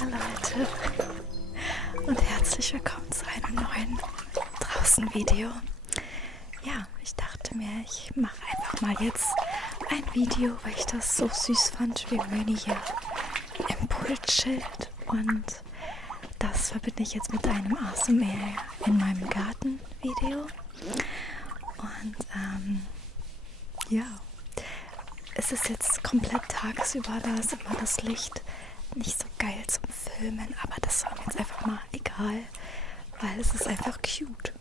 Hallo Leute und herzlich willkommen zu einem neuen Draußen-Video. Ja, ich dachte mir, ich mache einfach mal jetzt ein Video, weil ich das so süß fand, wie Möni hier im Pool chillt. Und das verbinde ich jetzt mit einem ASMR in meinem Garten-Video. Und ja, es ist jetzt komplett tagsüber, da ist immer das Licht nicht so geil zum Filmen, aber das war mir jetzt einfach mal egal, weil es ist einfach cute.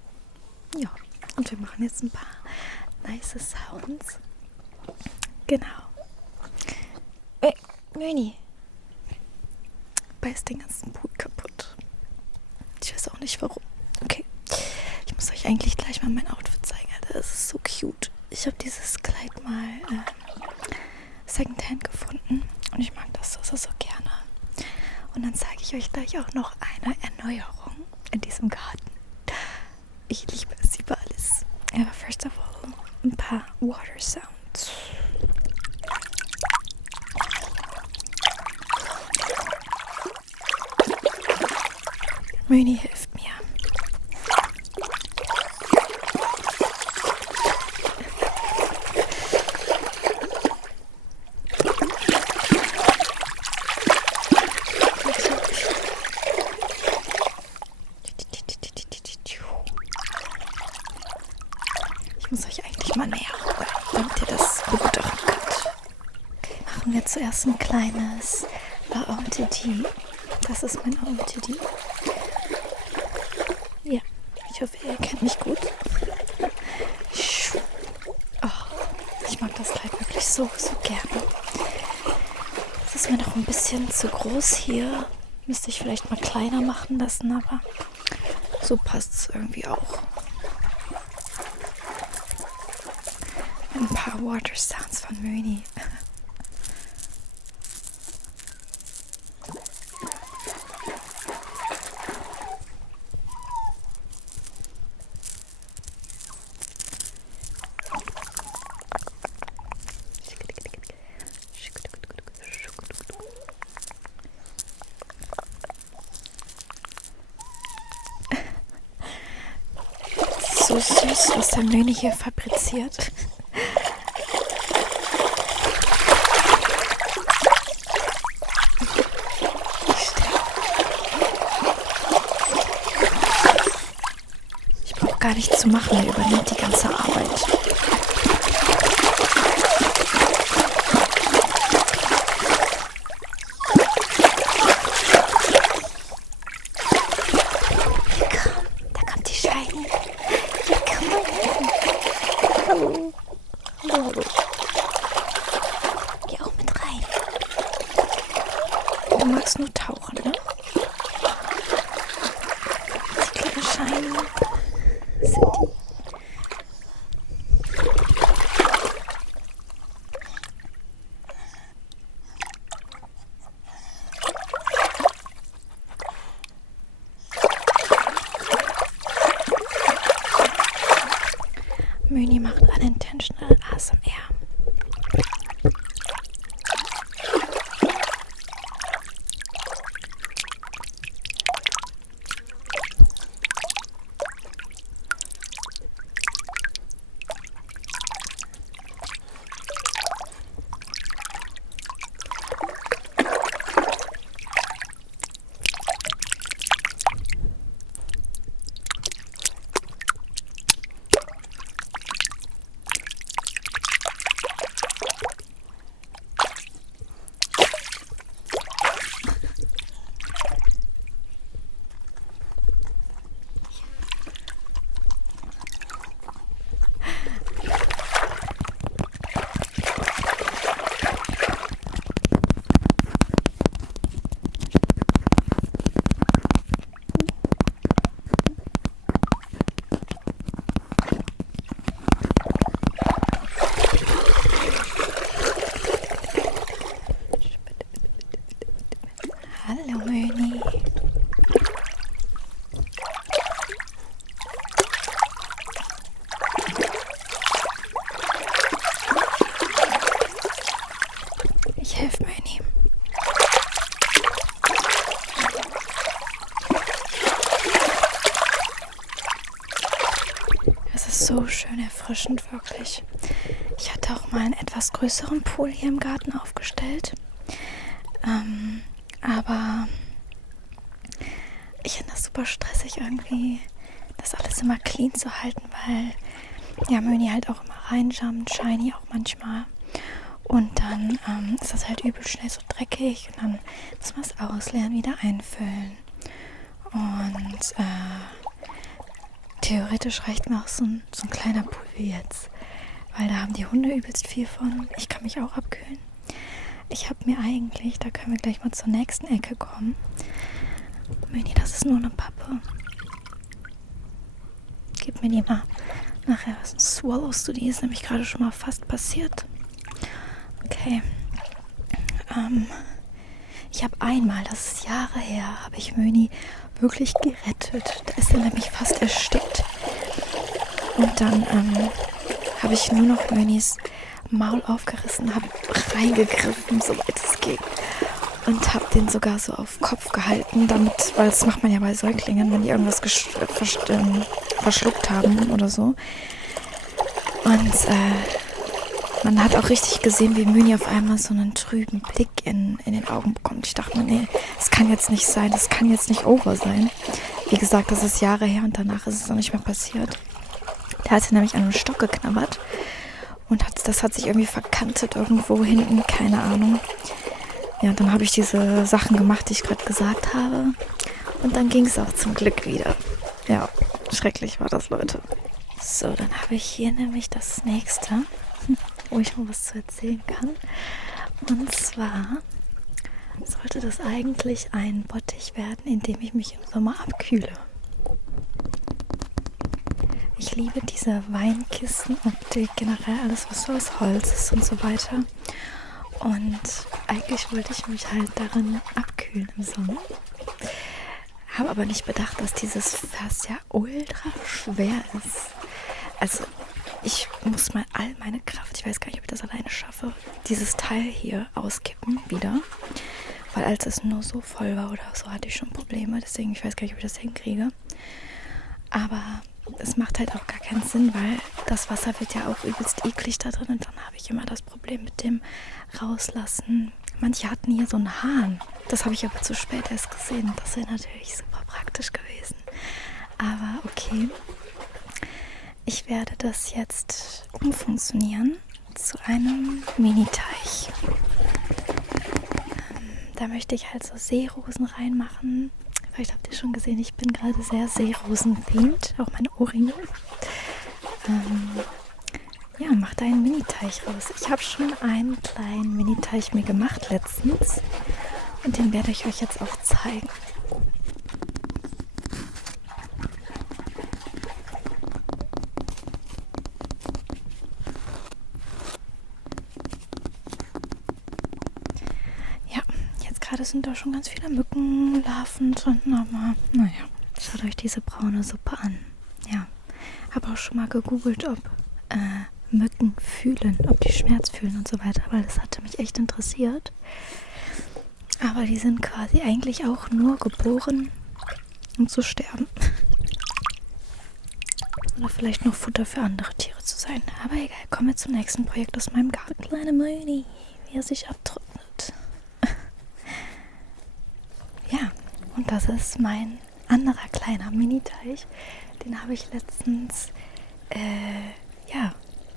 Ja, und wir machen jetzt ein paar nice Sounds. Genau. Möni beißt den ganzen Pool kaputt. Ich weiß auch nicht warum. Okay, ich muss euch eigentlich gleich mal mein Outfit zeigen. Das ist so cute. Ich habe dieses Kleid mal Secondhand gefunden und ich mag das so gerne. Und dann zeige ich euch gleich auch noch eine Erneuerung in diesem Garten. Ich liebe es über alles. Aber first of all, ein paar Water Sounds. Möni hilft mir. Ich muss euch eigentlich mal näher holen, damit ihr das begutachten könnt. Okay, machen wir zuerst ein kleines OMTD. Das ist mein OMTD. Ja, ich hoffe, ihr kennt mich gut. Oh, ich mag das Kleid wirklich so gerne. Es ist mir noch ein bisschen zu groß hier. Müsste ich vielleicht mal kleiner machen lassen, aber so passt es irgendwie auch. Ein paar Water Sounds von Möni. So süß, was der Möni hier fabriziert. Ich brauche gar nichts zu machen, er übernimmt die ganze Arbeit. Da kommt die Shiny. Hallo. Hallo. Geh auch mit rein. Du magst nur tauchen, ne? Die kleine Shiny. Was sind die? Möni macht unintentional ASMR. Hallo Möni. Ich helfe Möni. so schön erfrischend, wirklich. Ich hatte auch mal einen etwas größeren Pool hier im Garten aufgestellt. Aber ich finde das super stressig irgendwie, das alles immer clean zu halten, weil ja, Möni halt auch immer reinjumpt, Shiny auch manchmal. Und dann ist das halt übel schnell so dreckig und dann muss man es ausleeren, wieder einfüllen. Und theoretisch reicht mir auch so ein kleiner Pool wie jetzt, weil da haben die Hunde übelst viel von. Ich kann mich auch abkühlen. Ich habe mir eigentlich, da können wir gleich mal zur nächsten Ecke kommen. Möni, das ist nur eine Pappe. Gib mir die mal. Nachher swallowst du die, ist nämlich gerade schon mal fast passiert. Okay. Ich habe einmal, das ist Jahre her, habe ich Möni wirklich gerettet. Da ist er nämlich fast erstickt. Und dann habe ich nur noch Mönis Maul aufgerissen, habe reingegriffen, soweit es ging. Und habe den sogar so auf Kopf gehalten, damit, weil das macht man ja bei Säuglingen, wenn die irgendwas verschluckt haben oder so. Und man hat auch richtig gesehen, wie Möni auf einmal so einen trüben Blick in den Augen bekommt. Ich dachte mir, nee, das kann jetzt nicht sein, das kann jetzt nicht over sein. Wie gesagt, das ist Jahre her und danach ist es noch nicht mehr passiert. Der hat nämlich an einem Stock geknabbert und das hat sich irgendwie verkantet irgendwo hinten, keine Ahnung. Ja, dann habe ich diese Sachen gemacht, die ich gerade gesagt habe. Und dann ging es auch zum Glück wieder. Ja, schrecklich war das, Leute. So, dann habe ich hier nämlich das nächste, wo ich mal was zu erzählen kann. Und zwar sollte das eigentlich ein Bottich werden, in dem ich mich im Sommer abkühle. Ich liebe diese Weinkistenoptik, generell alles, was so aus Holz ist und so weiter. Und eigentlich wollte ich mich halt darin abkühlen im Sommer. Habe aber nicht bedacht, dass dieses Fass ja ultra schwer ist. Also ich muss mal all meine Kraft, ich weiß gar nicht, ob ich das alleine schaffe, dieses Teil hier auskippen wieder. Weil als es nur so voll war oder so, hatte ich schon Probleme. Deswegen, ich weiß gar nicht, ob ich das hinkriege. Aber es macht halt auch gar keinen Sinn, weil das Wasser wird ja auch übelst eklig da drin. Und dann habe ich immer das Problem mit dem Rauslassen. Manche hatten hier so einen Hahn. Das habe ich aber zu spät erst gesehen. Das wäre natürlich super praktisch gewesen. Aber okay. Ich werde das jetzt umfunktionieren zu einem Mini-Teich. Da möchte ich halt so Seerosen reinmachen. Vielleicht habt ihr schon gesehen, ich bin gerade sehr Seerosen-themed. Auch meine Ohrringe. Ja, mach da einen Mini-Teich raus. Ich habe schon einen kleinen Mini-Teich mir gemacht letztens. Und den werde ich euch jetzt auch zeigen. Ja, jetzt gerade sind da schon ganz viele Mückenlarven drin, aber naja, schaut euch diese braune Suppe an. Ja, habe auch schon mal gegoogelt, ob Mücken fühlen, ob die Schmerz fühlen und so weiter, weil das hatte mich echt interessiert. Aber die sind quasi eigentlich auch nur geboren, um zu sterben. Oder vielleicht noch Futter für andere Tiere zu sein. Aber egal, kommen wir zum nächsten Projekt aus meinem Garten. Kleine Möni, wie er sich abtrocknet. Ja, und das ist mein anderer kleiner Mini-Teich. Den habe ich letztens,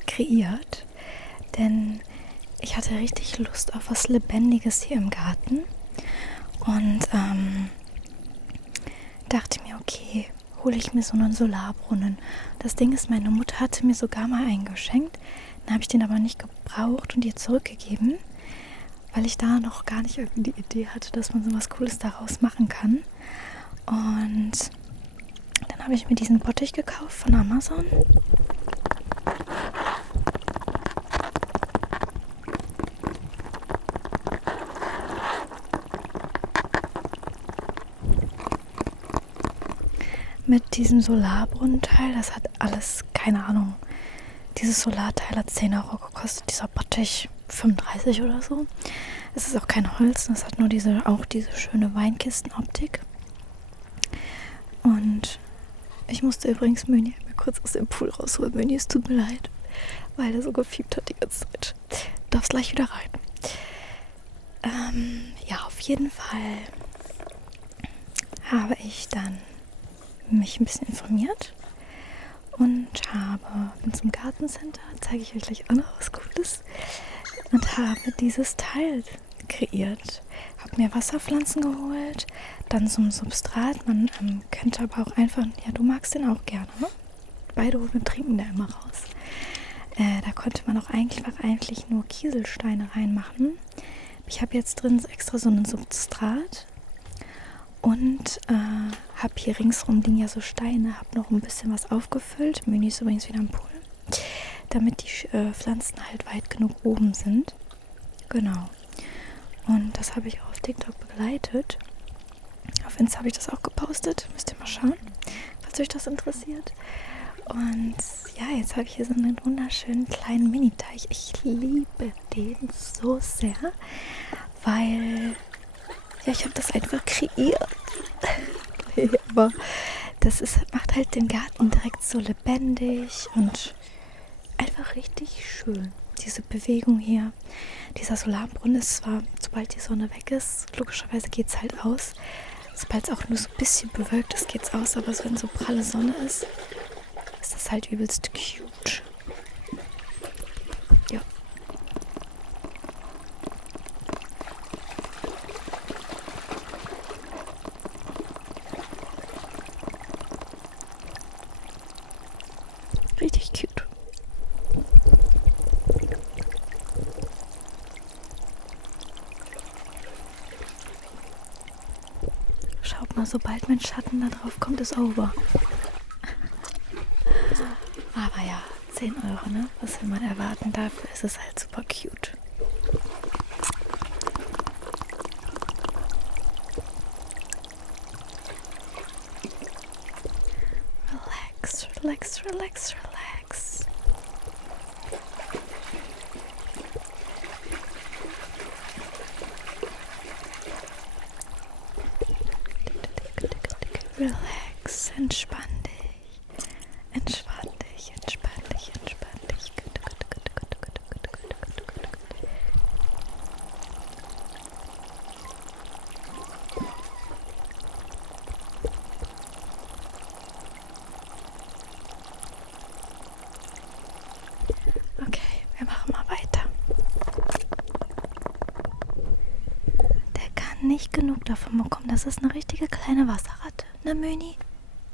kreiert, denn ich hatte richtig Lust auf was Lebendiges hier im Garten und dachte mir, okay, hole ich mir so einen Solarbrunnen. Das Ding ist, meine Mutter hatte mir sogar mal einen geschenkt, dann habe ich den aber nicht gebraucht und ihr zurückgegeben, weil ich da noch gar nicht irgendwie die Idee hatte, dass man so was Cooles daraus machen kann. Und dann habe ich mir diesen Bottich gekauft von Amazon. Mit diesem Solarbrunnenteil, das hat alles, keine Ahnung, dieses Solarteil hat 10 Euro gekostet, dieser Bottich 35 oder so. Es ist auch kein Holz, es hat nur diese schöne Weinkistenoptik. Und ich musste übrigens Möni mal kurz aus dem Pool rausholen, Mini. Es tut mir leid, weil er so gefiebt hat die ganze Zeit. Du darfst gleich wieder rein. Ja, auf jeden Fall habe ich dann mich ein bisschen informiert und bin zum Gartencenter, zeige ich euch gleich auch noch was Cooles, und habe dieses Teil kreiert. Habe mir Wasserpflanzen geholt, dann so ein Substrat. Man könnte aber auch einfach, ja, du magst den auch gerne, ne? Beide Hunde trinken da immer raus. Da konnte man auch eigentlich nur Kieselsteine reinmachen. Ich habe jetzt drin extra so einen Substrat und habe hier ringsrum liegen ja so Steine, habe noch ein bisschen was aufgefüllt. Mini ist übrigens wieder im Pool, damit die Pflanzen halt weit genug oben sind. Genau. Und das habe ich auch auf TikTok begleitet. Auf Insta habe ich das auch gepostet. Müsst ihr mal schauen, falls euch das interessiert. Und ja, jetzt habe ich hier so einen wunderschönen kleinen Mini-Teich. Ich liebe den so sehr, weil ja, ich habe das einfach kreiert. Nee, aber macht halt den Garten direkt so lebendig und einfach richtig schön. Diese Bewegung hier, dieser Solarbrunnen ist zwar, sobald die Sonne weg ist, logischerweise geht es halt aus. Sobald es auch nur so ein bisschen bewölkt ist, geht es aus, aber wenn so pralle Sonne ist, ist das halt übelst cute. Ja. Richtig cute. Schaut mal, sobald mein Schatten da drauf kommt, ist over. Aber ja, 10 Euro, ne? Was will man erwarten? Dafür ist es halt super cute. Relax, relax, relax, relax. Relax, entspann dich. Entspann dich, entspann dich, entspann dich. Okay, wir machen mal weiter. Der kann nicht genug davon bekommen. Das ist eine richtige kleine Wasserratte. Ne, Möni?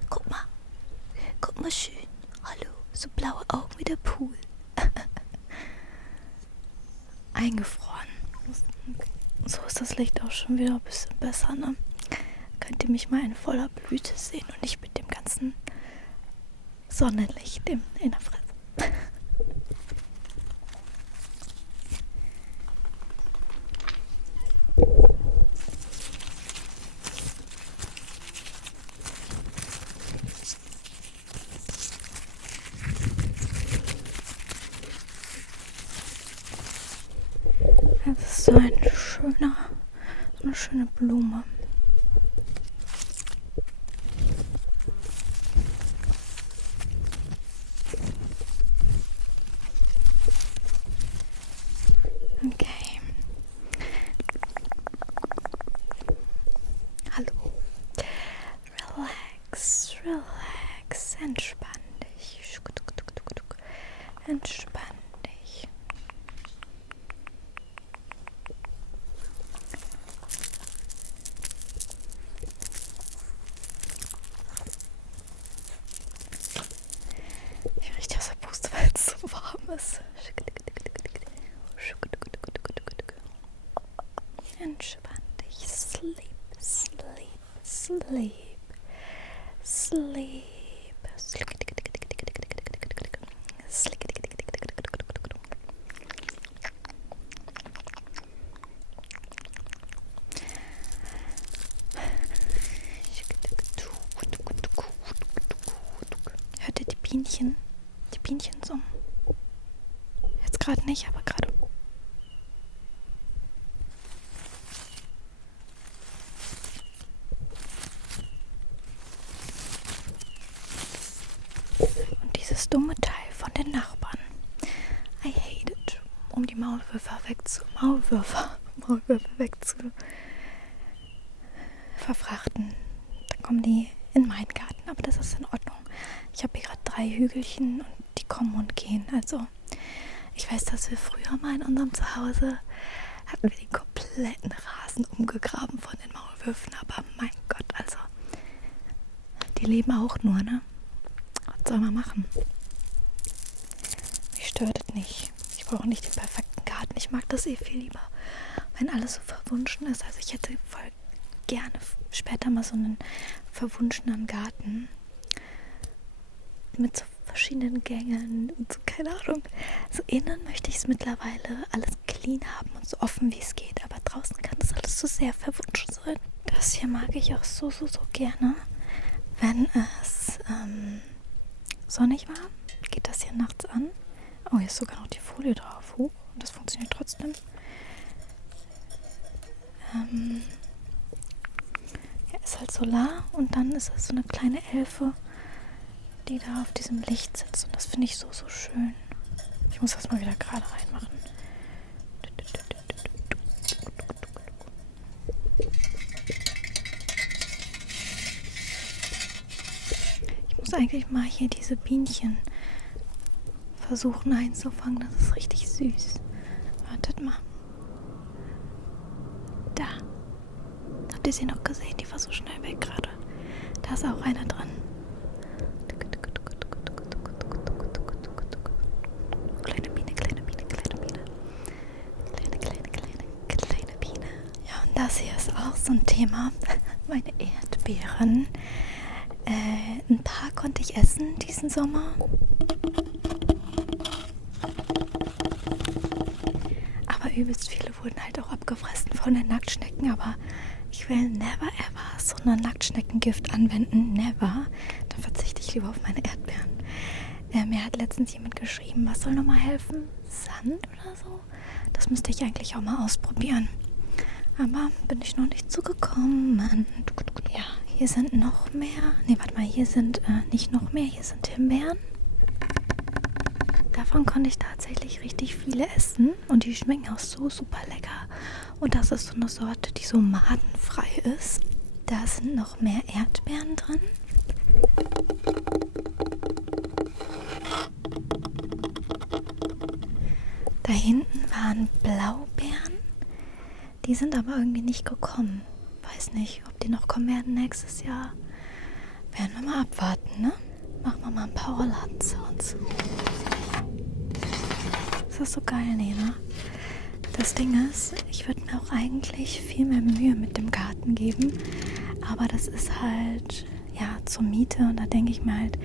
Guck mal. Guck mal schön. Hallo. So blaue Augen wie der Pool. Eingefroren. So ist das Licht auch schon wieder ein bisschen besser, ne? Könnt ihr mich mal in voller Blüte sehen und nicht mit dem ganzen Sonnenlicht in der Fresse. Das ist so eine schöne Blume. Okay. Hallo. Relax, relax. Entspann dich. Entspann dich. Ich rieche aus der Puste, weil es so warm ist. Entspann dich. Sleep, sleep, sleep, sleep. Hört ihr die Bienchen? Die Bienchen summen. Jetzt gerade nicht, aber gerade. das dumme Teil von den Nachbarn. I hate it. Um die Maulwürfe wegzu verfrachten. Dann kommen die in meinen Garten, aber das ist in Ordnung. Ich habe hier gerade 3 Hügelchen und die kommen und gehen. Also, ich weiß, dass wir früher mal in unserem Zuhause hatten wir den kompletten Rasen umgegraben von den Maulwürfen, aber mein Gott, also, die leben auch nur, ne? Was soll man machen? Mich stört es nicht. Ich brauche nicht den perfekten Garten. Ich mag das viel lieber, wenn alles so verwunschen ist. Also ich hätte voll gerne später mal so einen verwunschenen Garten mit so verschiedenen Gängen und so, keine Ahnung. So innen möchte ich es mittlerweile alles clean haben und so offen wie es geht, aber draußen kann das alles so sehr verwunscht sein. Das hier mag ich auch so gerne. Wenn es sonnig war, geht das hier nachts an. Oh, hier ist sogar noch die Folie drauf. Und das funktioniert trotzdem. Ja, ist halt Solar und dann ist es so eine kleine Elfe, die da auf diesem Licht sitzt. Und das finde ich so schön. Ich muss das mal wieder gerade reinmachen. Ich muss eigentlich mal hier diese Bienchen versuchen einzufangen. Das ist richtig süß. Wartet mal. Da. Habt ihr sie noch gesehen? Die war so schnell weg gerade. Da ist auch einer dran. Kleine Biene, kleine Biene, kleine Biene. Kleine Biene. Ja, und das hier ist auch so ein Thema. Meine Erdbeeren. Ein paar konnte ich essen diesen Sommer. Aber übelst viele wurden halt auch abgefressen von den Nacktschnecken. Aber ich will never ever so ein Nacktschneckengift anwenden. Never. Dann verzichte ich lieber auf meine Erdbeeren. Mir hat letztens jemand geschrieben, was soll nochmal helfen? Sand oder so? Das müsste ich eigentlich auch mal ausprobieren. Aber bin ich noch nicht zugekommen. Ja, hier sind noch mehr. Ne, warte mal, hier sind nicht noch mehr. Hier sind Himbeeren. Davon konnte ich tatsächlich richtig viele essen. Und die schmecken auch so super lecker. Und das ist so eine Sorte, die so madenfrei ist. Da sind noch mehr Erdbeeren drin. Da hinten waren Blaubeeren. Die sind aber irgendwie nicht gekommen. Weiß nicht, ob die noch kommen werden nächstes Jahr. Werden wir mal abwarten, ne? Machen wir mal ein paar Rollladen-Sounds. Ist das so geil, ne? Das Ding ist, ich würde mir auch eigentlich viel mehr Mühe mit dem Garten geben. Aber das ist halt, ja, zur Miete. Und da denke ich mir halt,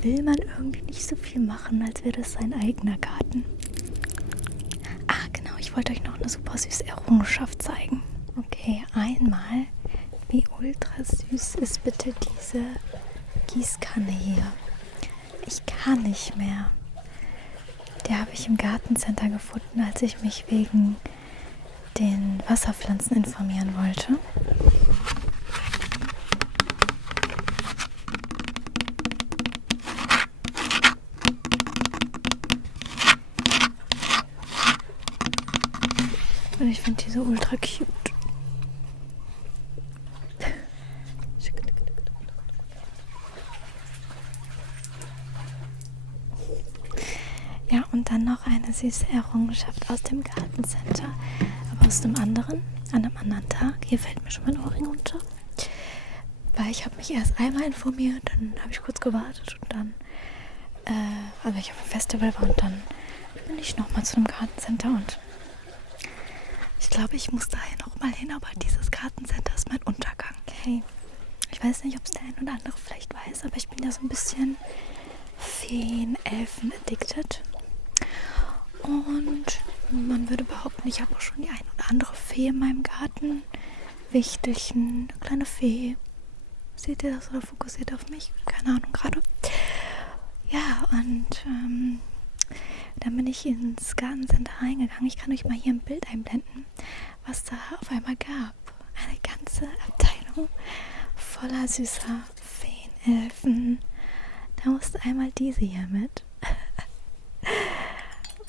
will man irgendwie nicht so viel machen, als wäre das sein eigener Garten. Ah, genau, ich wollte euch noch eine super süße Errungenschaft zeigen. Okay, einmal, wie ultra süß ist bitte diese Gießkanne hier. Ich kann nicht mehr. Die habe ich im Gartencenter gefunden, als ich mich wegen den Wasserpflanzen informieren wollte. Und ich finde die so ultra cute. Ja, und dann noch eine süße Errungenschaft aus dem Gartencenter. Aber aus dem anderen, an einem anderen Tag. Hier fällt mir schon mein Ohrring runter. Weil ich habe mich erst einmal informiert, dann habe ich kurz gewartet und dann, also ich auf dem Festival war und dann bin ich nochmal zu einem Gartencenter und ich glaube, ich muss daher nochmal hin, aber dieses Gartencenter ist mein Untergang. Okay, ich weiß nicht, ob es der ein oder andere vielleicht weiß, aber ich bin ja so ein bisschen Feen, Elfen addicted. Und man würde behaupten, ich habe auch schon die ein oder andere Fee in meinem Garten. Wichtelchen, eine kleine Fee. Seht ihr das oder fokussiert auf mich? Keine Ahnung gerade. Ja, und dann bin ich ins Gartencenter reingegangen. Ich kann euch mal hier ein Bild einblenden, was da auf einmal gab. Eine ganze Abteilung voller süßer Feen, Elfen, Da musste einmal diese hier mit.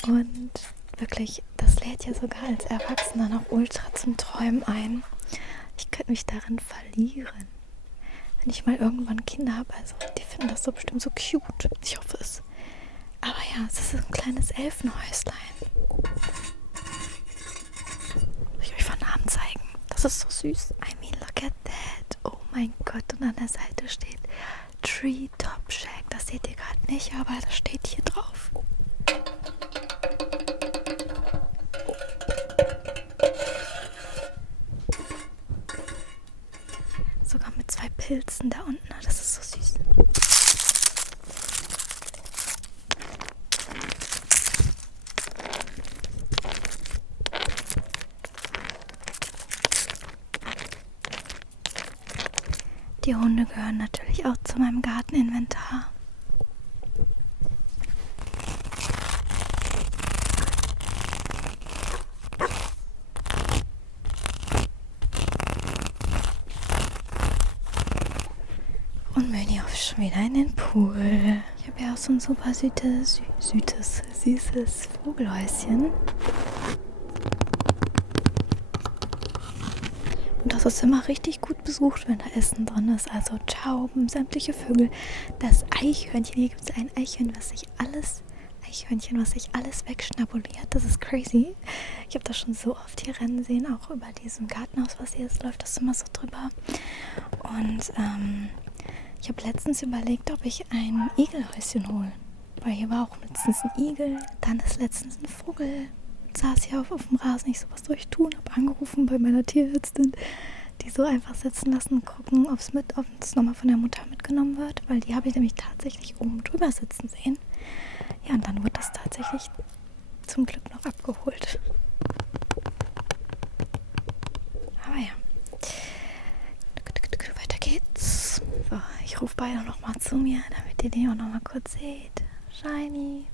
Und wirklich, das lädt ja sogar als Erwachsener noch ultra zum Träumen ein. Ich könnte mich darin verlieren. Wenn ich mal irgendwann Kinder habe, also die finden das so bestimmt so cute. Ich hoffe es. Aber ja, es ist ein kleines Elfenhäuslein. Soll ich euch von Namen zeigen? Das ist so süß. I mean, look at that. Oh mein Gott. Und an der Seite steht Tree Top Shack. Das seht ihr gerade nicht, aber das steht hier drauf. Sogar mit 2 Pilzen da unten. Das ist so süß. Die Hunde gehören natürlich auch zu meinem Garteninventar. Und Möni hofft schon wieder in den Pool. Ich habe ja auch so ein super süßes Vogelhäuschen. Und das ist immer richtig gut besucht, wenn da Essen drin ist. Also Tauben, sämtliche Vögel. Das Eichhörnchen, hier gibt es ein Eichhörnchen, was sich alles wegschnabuliert. Das ist crazy. Ich habe das schon so oft hier rennen sehen, auch über diesem Gartenhaus, was hier ist, läuft das immer so drüber. Und ich habe letztens überlegt, ob ich ein Igelhäuschen hole. Weil hier war auch letztens ein Igel, dann ist letztens ein Vogel. Saß hier auf dem Rasen, ich so, was soll ich tun? Habe angerufen bei meiner Tierärztin, die so einfach sitzen lassen, gucken, ob es nochmal von der Mutter mitgenommen wird, weil die habe ich nämlich tatsächlich oben drüber sitzen sehen. Ja, und dann wird das tatsächlich zum Glück noch abgeholt. Aber ja. Weiter geht's. So, ich rufe beide nochmal zu mir, damit ihr die auch nochmal kurz seht. Shiny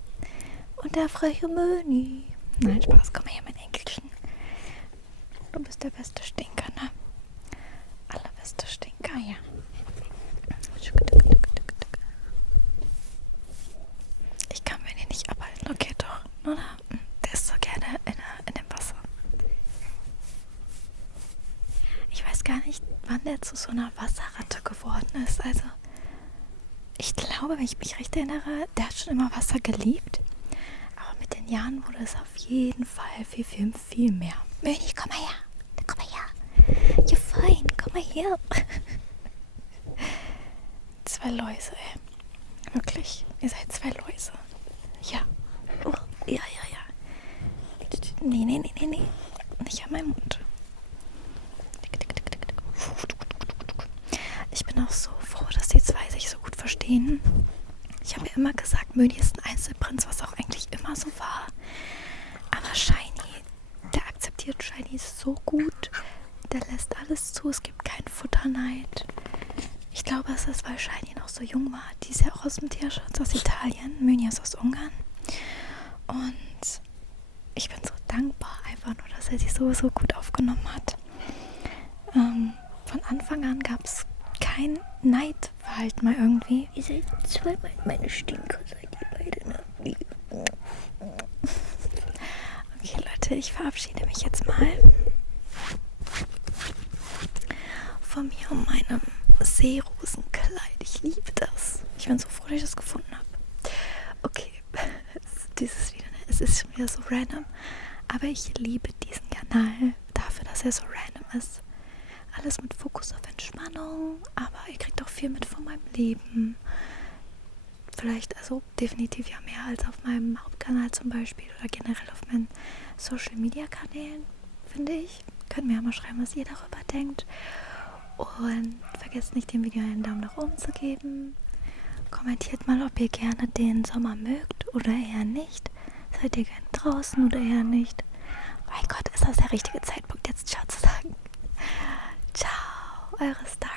und der freche Möni. Nein, Spaß, komm mal her, mein Enkelchen. Du bist der beste Stinker, ne? Allerbeste Stinker, ja. Ich kann mir den nicht abhalten, okay, doch, oder? Der ist so gerne in dem Wasser. Ich weiß gar nicht, wann der zu so einer Wasserratte geworden ist. Also, ich glaube, wenn ich mich recht erinnere, der hat schon immer Wasser geliebt. Mit den Jahren wurde es auf jeden Fall viel mehr. Möni, komm mal her. Komm mal her. You're fine. Komm mal her. 2 Läuse, ey. Wirklich. Ihr seid 2 Läuse. Ja. Oh, ja. Nee. Nicht an meinem Mund. Ich bin auch so froh, dass die 2 sich so gut verstehen. Ich habe ja immer gesagt, Möni ist ein Einzelprinz, was auch eigentlich immer so war. Aber Shiny, der akzeptiert Shiny so gut. Der lässt alles zu, es gibt keinen Futterneid. Ich glaube, es ist, weil Shiny noch so jung war. Die ist ja auch aus dem Tierschutz, aus Italien. Möni ist aus Ungarn. Und ich bin so dankbar einfach nur, dass er sich so gut aufgenommen hat. Von Anfang an gab es kein Neidverhalten mal irgendwie. Ihr seid 2 meine Stinker, seid ihr beide, ne? Okay, Leute, ich verabschiede mich jetzt mal von mir und meinem Seerosenkleid. Ich liebe das. Ich bin so froh, dass ich das gefunden habe. Okay, es ist schon wieder so random, aber ich liebe diesen Kanal dafür, dass er so random ist. Alles mit Fokus auf Entspannung, aber ihr kriegt auch viel mit von meinem Leben. Vielleicht, also definitiv ja mehr als auf meinem Hauptkanal zum Beispiel oder generell auf meinen Social Media Kanälen, finde ich. Könnt mir ja mal schreiben, was ihr darüber denkt. Und vergesst nicht, dem Video einen Daumen nach oben zu geben. Kommentiert mal, ob ihr gerne den Sommer mögt oder eher nicht. Seid ihr gerne draußen oder eher nicht? Mein Gott, ist das der richtige Zeitpunkt, jetzt Ciao zu sagen? Ciao, eure Star.